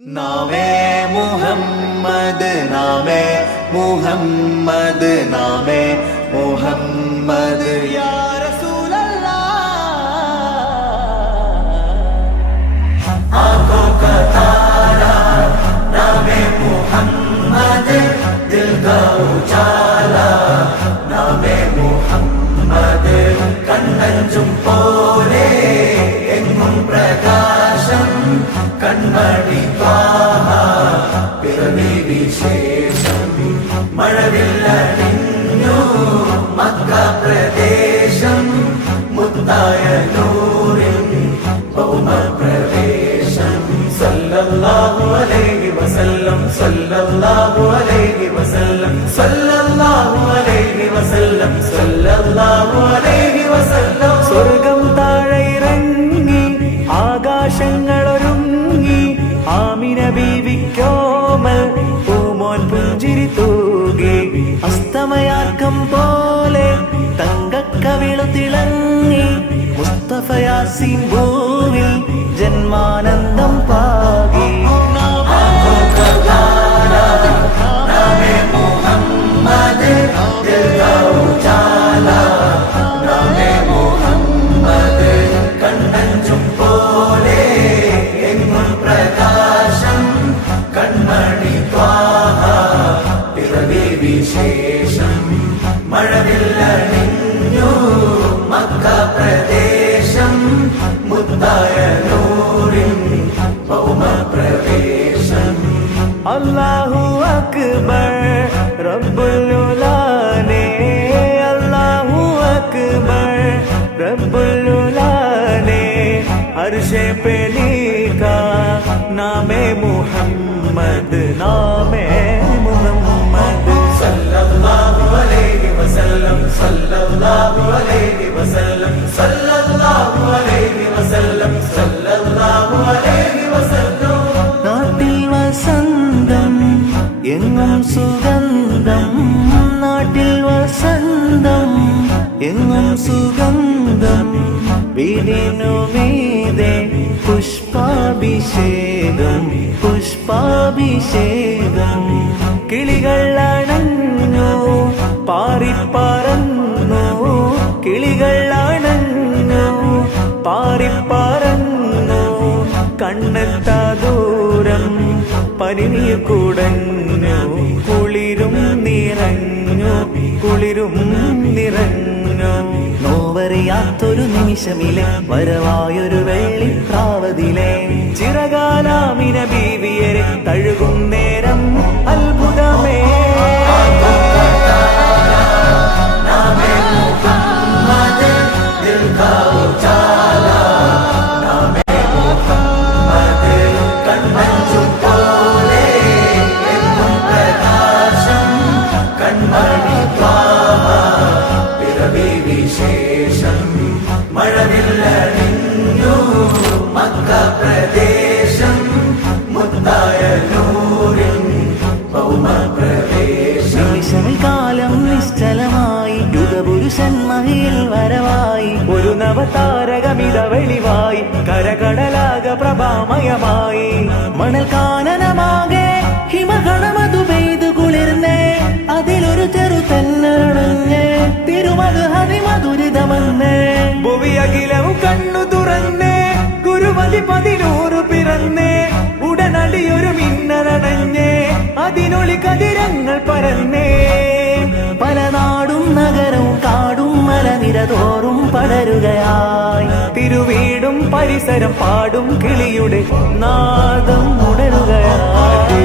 नामे मुहम्मद नामे मुहम्मद नामे मुहम्मद या रसूल अल्लाह। आंखों का तारा नामे मुहम्मद, दिल का उजाला नामे मुहम्मद, കണ്ണഞ്ചും പോലെ എങ്ങും പ്രകാശം കൺമണി ത്വാഹ പിറവി വിശേഷം മഴവില്ലണിഞ്ഞു മക്ക പ്രദേശം മുത്തായ നൂറിൻ ഭൗമപ്രവേശം സല്ലല്ലാഹു അലൈഹി വസല്ലം സല്ലല്ലാഹു അലൈഹി വസല്ലം സല്ലല്ലാഹു അലൈഹി വസല്ലം സല്ലല്ലാഹു അലൈഹി വസല്ലം. സ്വർഗം താഴെ ഇറങ്ങി ആകാശങ്ങളൊരുങ്ങി ആമിന ബീവിക്കോമൽ പൂമോൻ പുഞ്ചിരി തൂകി അസ്തമയാക്കം പോലെ തങ്കക്കവിളു തിളങ്ങി മുസ്തഫ യാസീൻ ഭൂവിൽ ജന്മാനന്ദം പാകി. വിശേഷം മഴവില്ലണിഞ്ഞു മക്ക പ്രദേശം മുത്തായ നൂറിൻ ഭൗമപ്രവേശം. അല്ലാഹു അക്ബർ റബ്ബുൽ ഉലാനെ, അല്ലാഹു അക്ബർ റബ്ബുൽ ഉലാനെ, അർശേ पे लिखा नामे मुहम्मद नामे मुहम्मद सल्लल्लाहु अलैहि वसल्लम सल्लल्लाहु अलैहि वसल्लम सल्लल्लाहु अलैहि वसल्लम सल्लल्लाहु अलैहि वसल्लम. നാട്ടിൽ വസന്തം എങ്ങും സുഗന്ധം, നാട്ടിൽ വസന്തം എങ്ങും സുഗന്ധം, വീടിനു മീതെ പുഷ്പാഭിഷേകം പുഷ്പാഭിഷേകം. കിളികൾ അണഞ്ഞു പാറിപ്പറന്നു, കിളികൾ അണഞ്ഞു പാറിപ്പറന്നു, കണ്ണെത്താ ദൂരം പനിനീർ കുടഞ്ഞു, കുളിരും നിറഞ്ഞു കുളിരും നിറഞ്ഞു. നോവറിയാത്തൊരു നിമിഷമിലെ വരവായൊരു വെള്ളിപ്രാവതിലെ ചിറകാലാമിന ബീവിയരെ തഴുകും നേരം അത്ഭുതമേ. വിശേഷം മഴവില്ലണിഞ്ഞു മക്ക പ്രദേശം മുത്തായ നൂറിൻ ഭൗമപ്രവേശം. കാലം നിശ്ചലമായി യുഗപുരുഷൻ മഹിയിൽ വരവായി, ഒരു നവതാരകമിത വെളിവായി കരകടലാക പ്രഭാമയമായി. മണൽ കാനനമാകെ ഹിമകണമതു പെയ്തു കുളിർന്നേ, അതിലൊരു ചെറു തെന്നണഞ്ഞേ തിരുമത് ഹരിമധുരിതമെന്നേ. ഭുവിയകിലവും കണ്ണു തുറന്നേ ഗുരുമതി 11 പിറന്നേ, ഉടനടിയൊരു മിന്നലണഞ്ഞേ അതിനൊളി കതിരങ്ങൾ പരന്നേ. പല നാടും നഗരവും കാടും മലനിരതോറും പടരുകയായി, തിരുവീടും പരിസരം പാടും കിളിയുടെ നാദം ഉണരുകയായി.